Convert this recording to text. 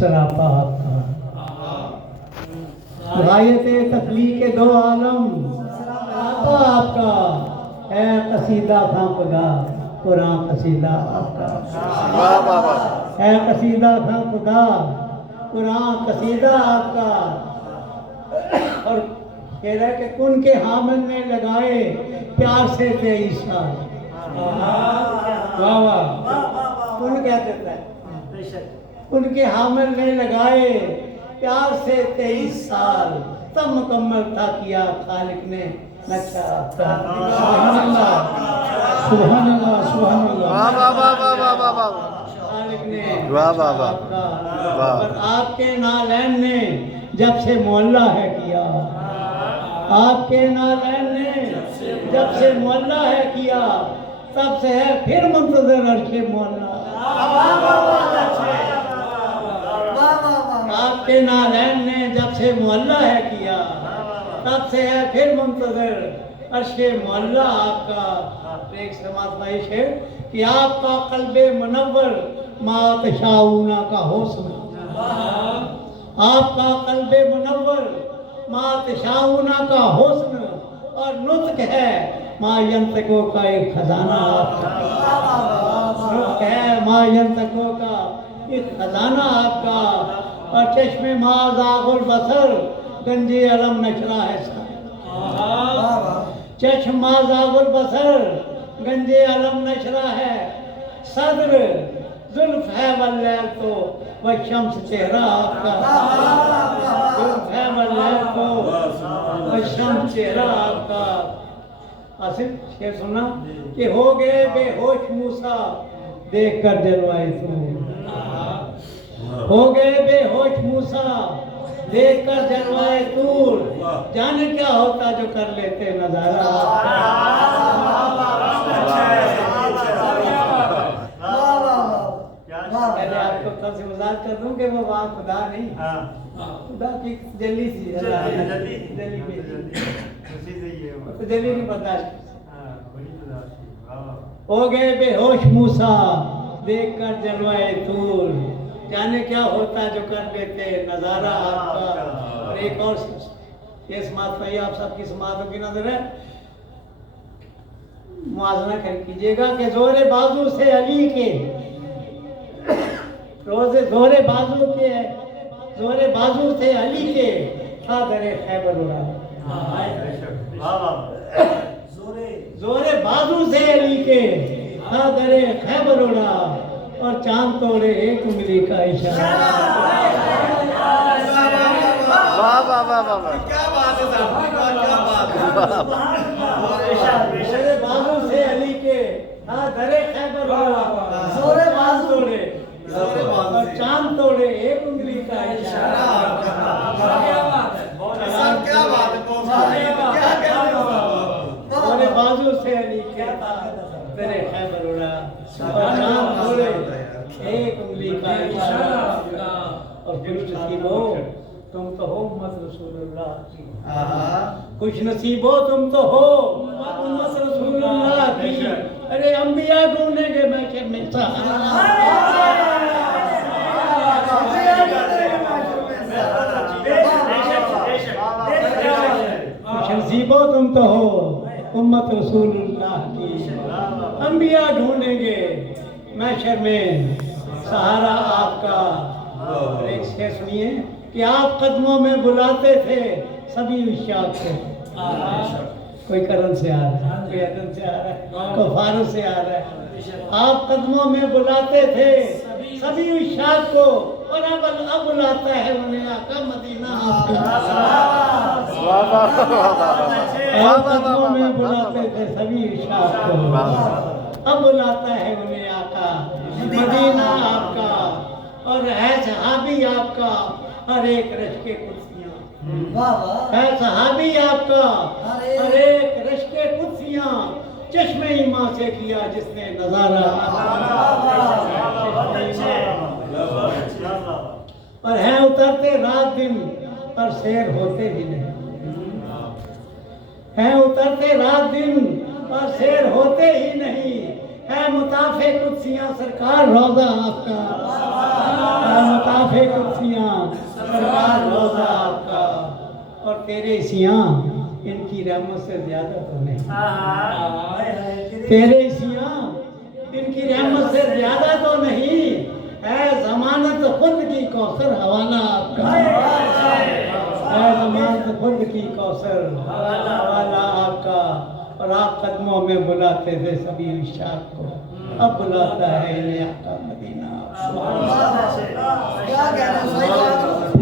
سراپا آپ کا غایت تخلیق دو عالم سراپا آپ کا ہے قصیدہ خاں خدا قرآن قصیدہ آپ کا ہے قصیدہ خاں خدا قرآن قصیدہ آپ کا اور کہہ رہا ہے کہ کن کے حامل نے لگائے پیار سے 23 سال واہ واہ کن کیا کہتا ہے ان کے حامل نے لگائے پیار سے 23 سال تب مکمل تھا کیا خالق نے نقشہ آفتہ سبحان اللہ سبحان اللہ سبحان اللہ خالق نے نقشہ آفتہ اور آپ کے نالین نے جب سے معلّہ ہے کیا آپ کے نالین نے جب سے معلّہ ہے کیا تب سے ہے پھر منتظر عرش مولا آپ کے نالین نے جب سے معلّہ ہے کیا تب سے ہے پھر منتظر عرش مولا آپ کا ایک سماعت بھائی شعر کہ آپ کا قلب منور ما تشاؤون کا حسن آپ کا قلب منور ما تشاؤون کا حسن اور نطق ہے ما ینطقو کا ایک خزانہ آپ کا نطق ہے ما ینطقو کا ایک خزانہ آپ کا اور چشم ما زاغ البصر گنج علم نشرہ ہے چشم ما زاغ البصر گنج علم نشرہ ہے صدر زلف ہے واللیل تو والشمس چہرہ آپ کا زلف ہے واللیل تو والشمس چہرہ آپ کا آصف شعر سنا کہ ہو گئے بے ہوش موسیٰ دیکھ کر جلوائے طور ہو گئے بے ہوش موسیٰ دیکھ کر جلوائے طور جانے کیا ہوتا جو کر لیتے نظارہ آپ کا پہلے آپ کو تب سے وضاحت کر دوں کہ وہ وہاں خدا نہیں خدا کی جلی سی جلی نہیں برداشت ہو گئے بے ہوش موسیٰ دیکھ کر جلوائے طور جانے کیا ہوتا جو کر لیتے نظارہ آپ کا اور ایک اور یہ سماعت پائی آپ سب کی سماعتوں کی نظر ہے موازنہ کر کیجئے گا کہ زور بازو سے علی کے زور بازو سے علی کے تھا در خیبر اڑا زور بازو سے علی کے تھا در خیبر اڑا اور چاند توڑے ایک انگلی کا اشارہ زور بازو سے علی کے تھا در خیبر اڑا زور بازو توڑے اور چاند توڑے ایک انگلی کا اشارہ زور بازو سے علی کے تھا در خیبر اڑا اور چاند توڑے ایک انگلی کا اشارہ اور خوش نصیب ہو تم تو ہو امت رسول اللہ کی خوش نصیب ہو تم تو ہو امت رسول اللہ کی ارے انبیاء ڈھونڈیں گے میں کہ ملتا خوش نصیب ہو تم تو ہو امت رسول اللہ کی انبیاء ڈھونڈیں گے محشر میں سہارا آپ کا ایک شعر سنیے کہ آپ قدموں میں بلاتے تھے سبھی اشاق سے کوئی کرن سے آ رہا ہے کوئی عدن سے آ رہا ہے کوئی فارس سے آ رہا ہے آپ قدموں میں بلاتے تھے سبھی اشاق کو اور اب بلاتا ہے انہیں آقا مدینہ آپ کا آپ قدموں میں بلاتے تھے سبھی اشاق کو اب بلاتا ہے انہیں آقا مدینہ آپ کا اور ہے صحابی آپ کا ہر ایک رش کے قدسیاں ہے صحابی آپ کا ہر ایک رش کے قدسیاں چشم ایمان سے کیا جس نے نظارہ پر ہیں اترتے رات دن پر سیر ہوتے ہی نہیں ہیں اترتے رات دن پر سیر ہوتے ہی نہیں اے مطاف قدسیاں سرکار روضہ آپ کا، اے مطاف قدسیاں سرکار روضہ آپ کا، اور تیرے سیاں ان کی رحمت سے زیادہ تو نہیں، تیرے سیاں ان کی رحمت سے زیادہ تو نہیں، اے ضمانت خود کی کوثر حوالہ آپ کا، اے ضمانت خود کی کوثر حوالہ آپ کا، اور آپ قدموں میں بلاتے تھے سبھی عشاق کو، اب بلاتا ہے انہیں آقا مدینہ آپ کو۔